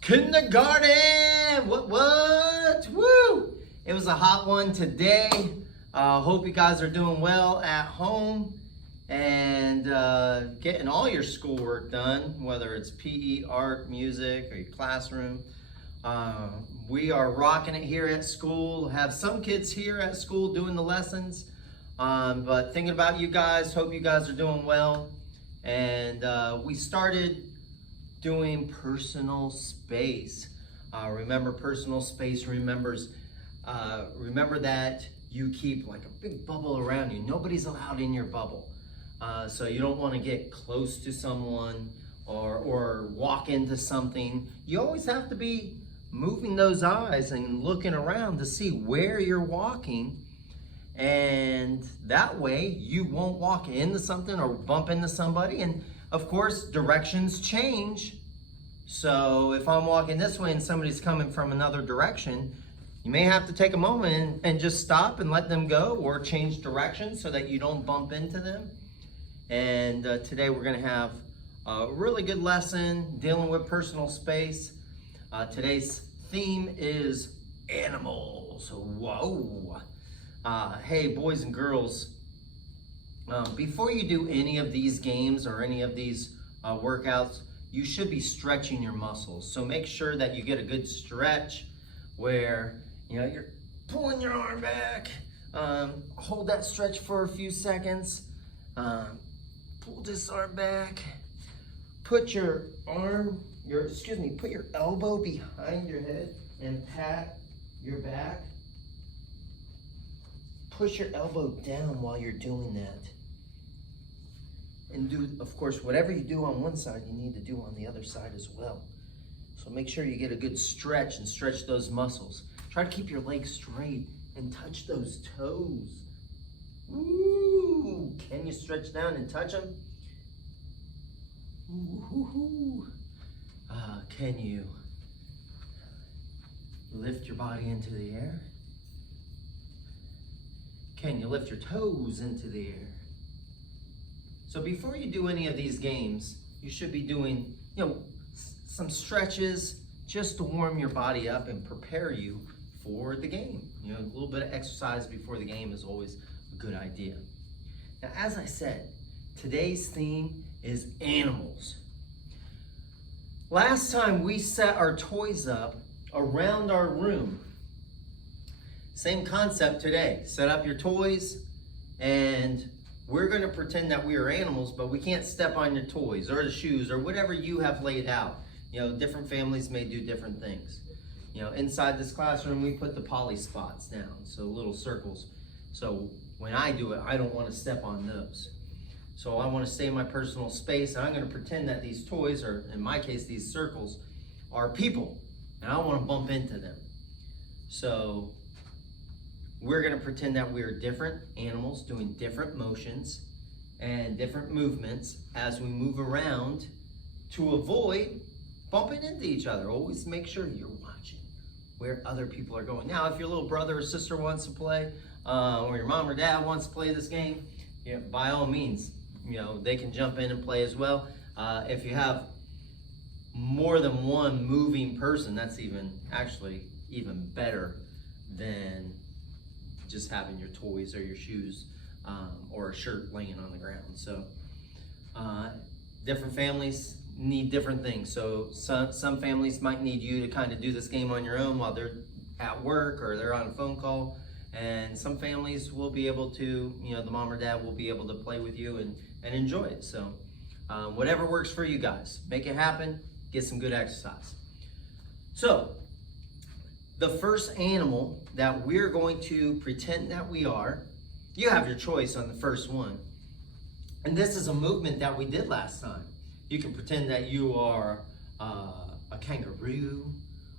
Kindergarten! What? Woo! It was a hot one today. Hope you guys are doing well at home and getting all your schoolwork done, whether it's PE, art, music, or your classroom. We are rocking it here at school. Have some kids here at school doing the lessons, but thinking about you guys, hope you guys are doing well. And we started doing personal space. Remember personal space, remember that you keep like a big bubble around you. Nobody's allowed in your bubble. So you don't want to get close to someone or walk into something. You always have to be moving those eyes and looking around to see where you're walking. And that way you won't walk into something or bump into somebody. And of course, directions change. So if I'm walking this way and somebody's coming from another direction, you may have to take a moment and just stop and let them go, or change direction so that you don't bump into them. And today we're going to have a really good lesson dealing with personal space. Today's theme is animals. Whoa. Hey, boys and girls, before you do any of these games or any of these workouts, you should be stretching your muscles. So make sure that you get a good stretch where, you're pulling your arm back. Hold that stretch for a few seconds. Pull this arm back. Put your put your elbow behind your head and pat your back. Push your elbow down while you're doing that. And do, of course, whatever you do on one side, you need to do on the other side as well. So make sure you get a good stretch and stretch those muscles. Try to keep your legs straight and touch those toes. Ooh, can you stretch down and touch them? Ooh. Can you lift your body into the air? Can you lift your toes into the air? So before you do any of these games, you should be doing, some stretches just to warm your body up and prepare you for the game. A little bit of exercise before the game is always a good idea. Now, as I said, today's theme is animals. Last time we set our toys up around our room. Same concept today. Set up your toys, and we're going to pretend that we are animals, but we can't step on your toys or the shoes or whatever you have laid out. Different families may do different things. Inside this classroom, we put the poly spots down, so little circles. So when I do it, I don't want to step on those. So I want to stay in my personal space, and I'm going to pretend that these toys, or in my case, these circles, are people, and I don't want to bump into them. So we're going to pretend that we are different animals doing different motions and different movements as we move around to avoid bumping into each other. Always make sure you're watching where other people are going. Now, if your little brother or sister wants to play, or your mom or dad wants to play this game, by all means, they can jump in and play as well. If you have more than one moving person, that's actually even better than just having your toys or your shoes or a shirt laying on the ground. So different families need different things. So some families might need you to kind of do this game on your own while they're at work or they're on a phone call. And some families will be able to, the mom or dad will be able to play with you and enjoy it. So whatever works for you guys, make it happen, get some good exercise. So the first animal that we're going to pretend that we are, you have your choice on the first one. And this is a movement that we did last time. You can pretend that you are a kangaroo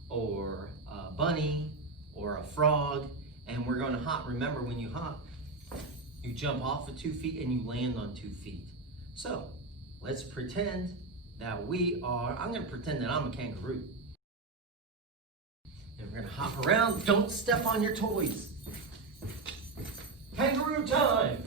or a bunny or a frog, and we're going to hop. Remember, when you hop, you jump off of 2 feet and you land on 2 feet. So let's pretend that I'm going to pretend that I'm a kangaroo. And we're going to hop around. Don't step on your toys. Kangaroo time.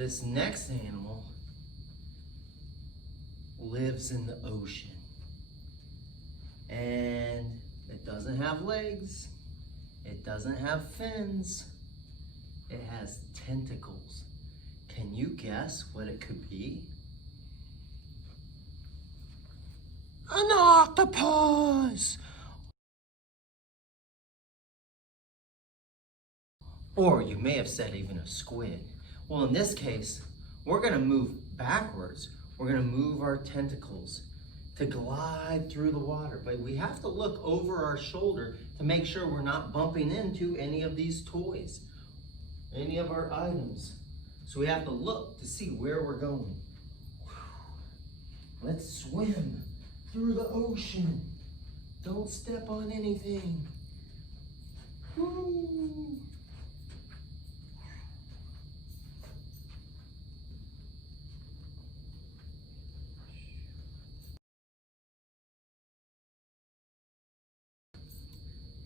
This next animal lives in the ocean. And it doesn't have legs. It doesn't have fins. It has tentacles. Can you guess what it could be? An octopus! Or you may have said even a squid. Well, in this case, we're gonna move backwards. We're gonna move our tentacles to glide through the water, but we have to look over our shoulder to make sure we're not bumping into any of these toys, any of our items. So we have to look to see where we're going. Let's swim through the ocean. Don't step on anything. Woo.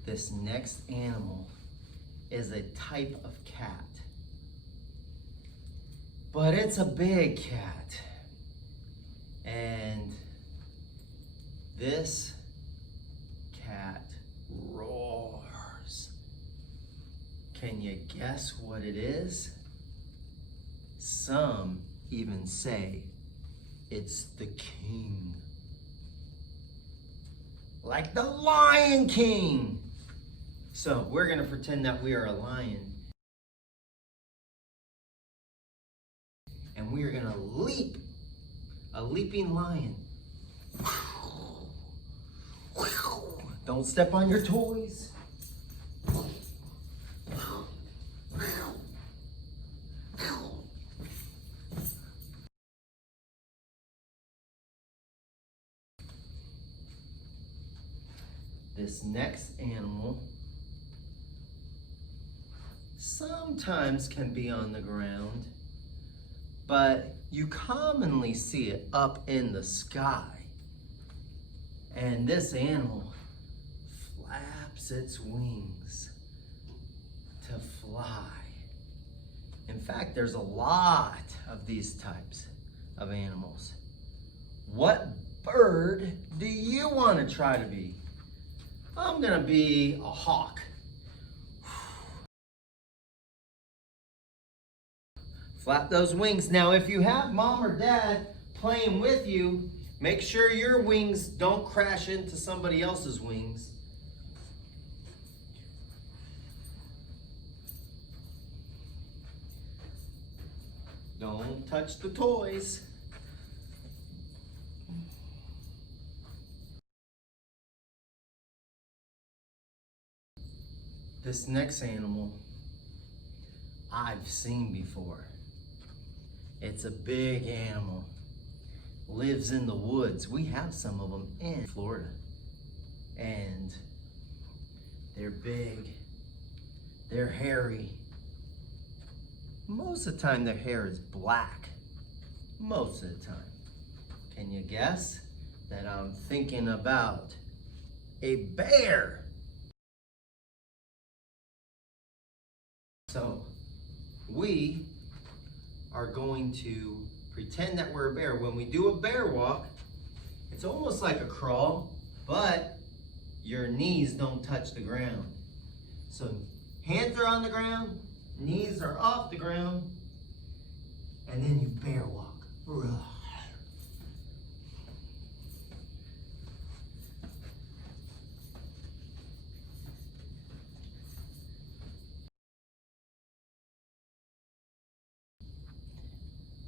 This next animal is a type of cat, but it's a big cat. And this cat roars. Can you guess what it is? Some even say it's the king. Like the Lion King. So we're gonna pretend that we are a lion. And we are gonna leap, a leaping lion. Don't step on your toys. This next animal sometimes can be on the ground, but you commonly see it up in the sky. And this animal flaps its wings to fly. In fact, there's a lot of these types of animals. What bird do you want to try to be? I'm gonna be a hawk. Flap those wings. Now, if you have mom or dad playing with you, make sure your wings don't crash into somebody else's wings. Don't touch the toys. This next animal I've seen before. It's a big animal. Lives in the woods. We have some of them in Florida. And they're big. They're hairy. Most of the time their hair is black. Most of the time. Can you guess that I'm thinking about a bear? So we are going to pretend that we're a bear. When we do a bear walk, it's almost like a crawl, but your knees don't touch the ground. So hands are on the ground, knees are off the ground, and then you bear walk.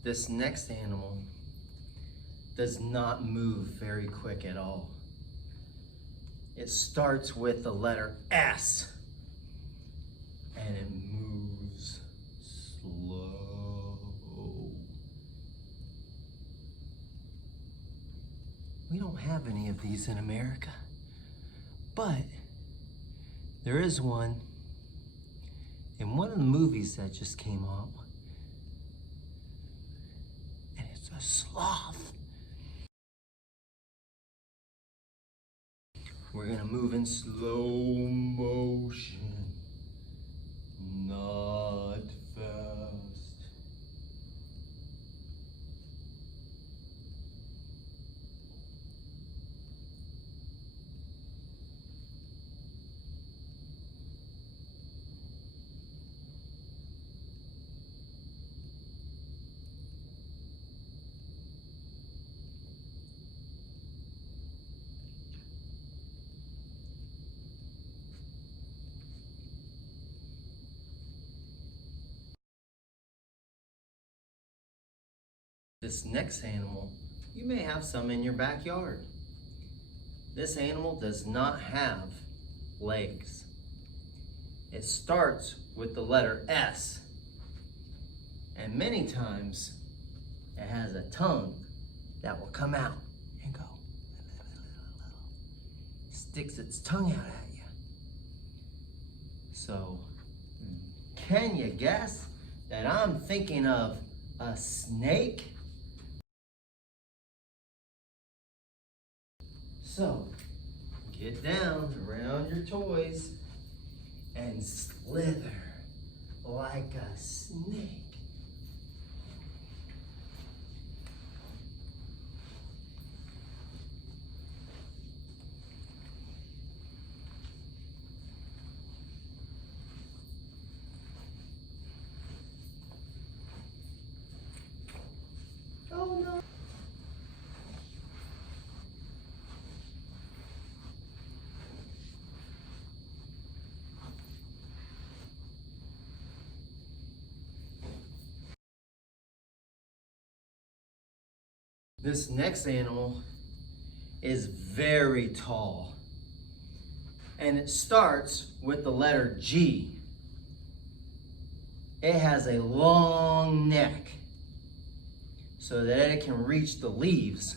This next animal does not move very quick at all. It starts with the letter S and it moves slow. We don't have any of these in America, but there is one in one of the movies that just came out. A sloth. We're gonna move in slow motion, not fast. This next animal, you may have some in your backyard. This animal does not have legs. It starts with the letter S, and many times it has a tongue that will come out and go, sticks its tongue out at you. So, can you guess that I'm thinking of a snake? So, get down around your toys and slither like a snake. Oh no. This next animal is very tall, and it starts with the letter G. It has a long neck so that it can reach the leaves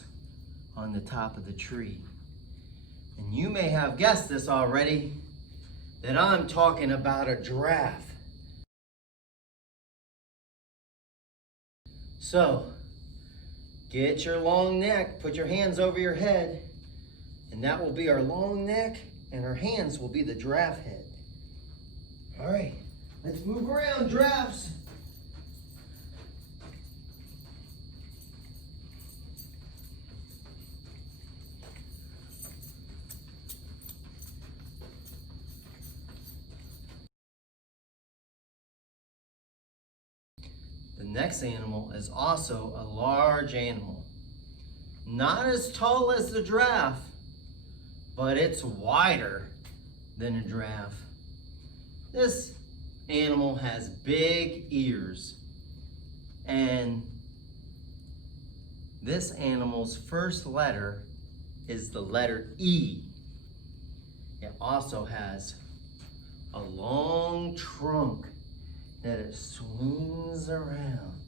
on the top of the tree. And you may have guessed this already, that I'm talking about a giraffe. So, get your long neck, put your hands over your head, and that will be our long neck, and our hands will be the giraffe head. All right, let's move around, giraffes. The next animal is also a large animal. Not as tall as the giraffe, but it's wider than a giraffe. This animal has big ears, and this animal's first letter is the letter E. It also has a long trunk that it swings around.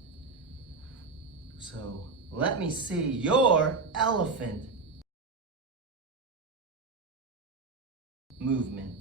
So let me see your elephant movement.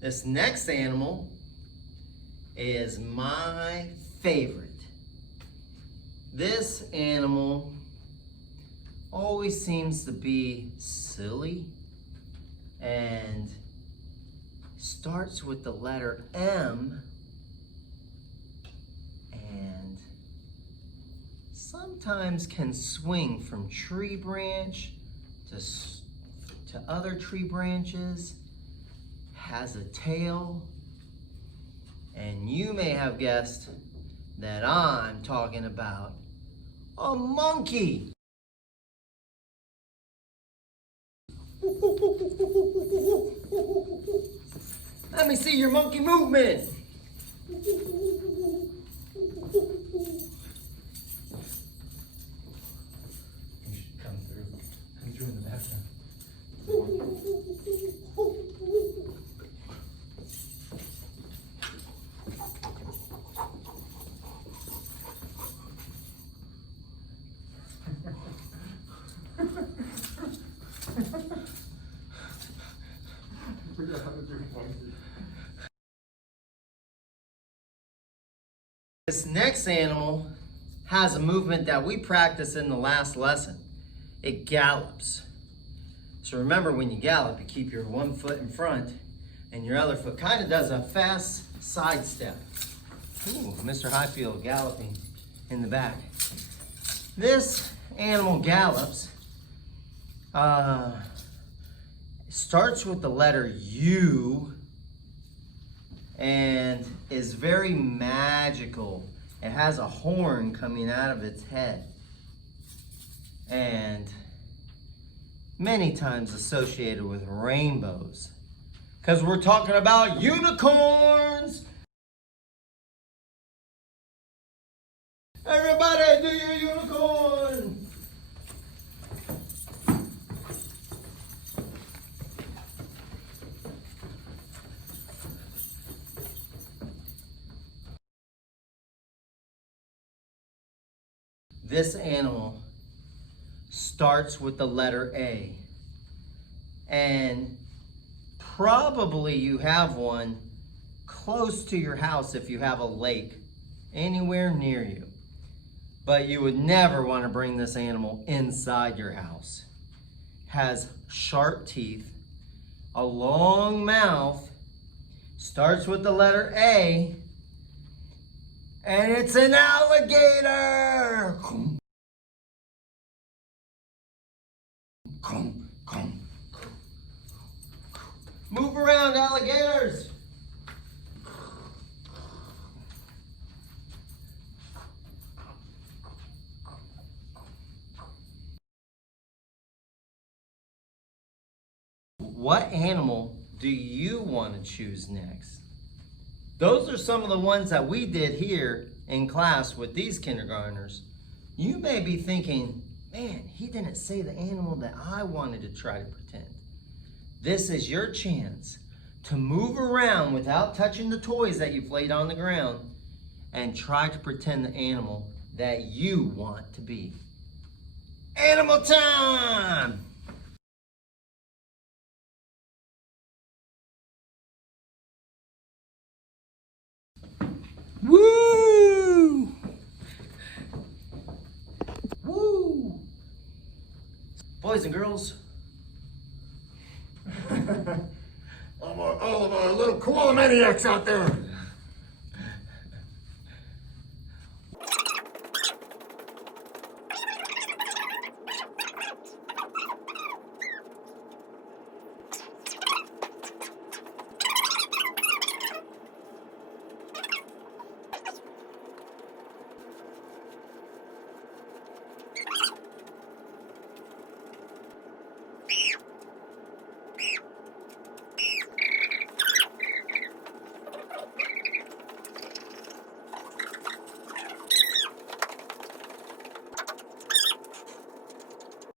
This next animal is my favorite. This animal always seems to be silly and starts with the letter M, and sometimes can swing from tree branch to other tree branches, has a tail, and you may have guessed that I'm talking about a monkey. Let me see your monkey movement. You should come through in the background. This next animal has a movement that we practiced in the last lesson. It gallops. So remember, when you gallop, you keep your one foot in front and your other foot kind of does a fast side step. Ooh, Mr. Highfield galloping in the back. This animal gallops starts with the letter U and is very magical. It has a horn coming out of its head and many times associated with rainbows, because we're talking about unicorns. Everybody do your unicorn. This animal starts with the letter A, and probably you have one close to your house if you have a lake anywhere near you. But you would never want to bring this animal inside your house. Has sharp teeth, a long mouth, starts with the letter A, and it's an alligator. Move around, alligators. What animal do you want to choose next? Those are some of the ones that we did here in class with these kindergartners. You may be thinking, man, he didn't say the animal that I wanted to try to pretend. This is your chance to move around without touching the toys that you've laid on the ground and try to pretend the animal that you want to be. Animal time! Woo! Woo! Boys and girls, all of our little koala maniacs out there.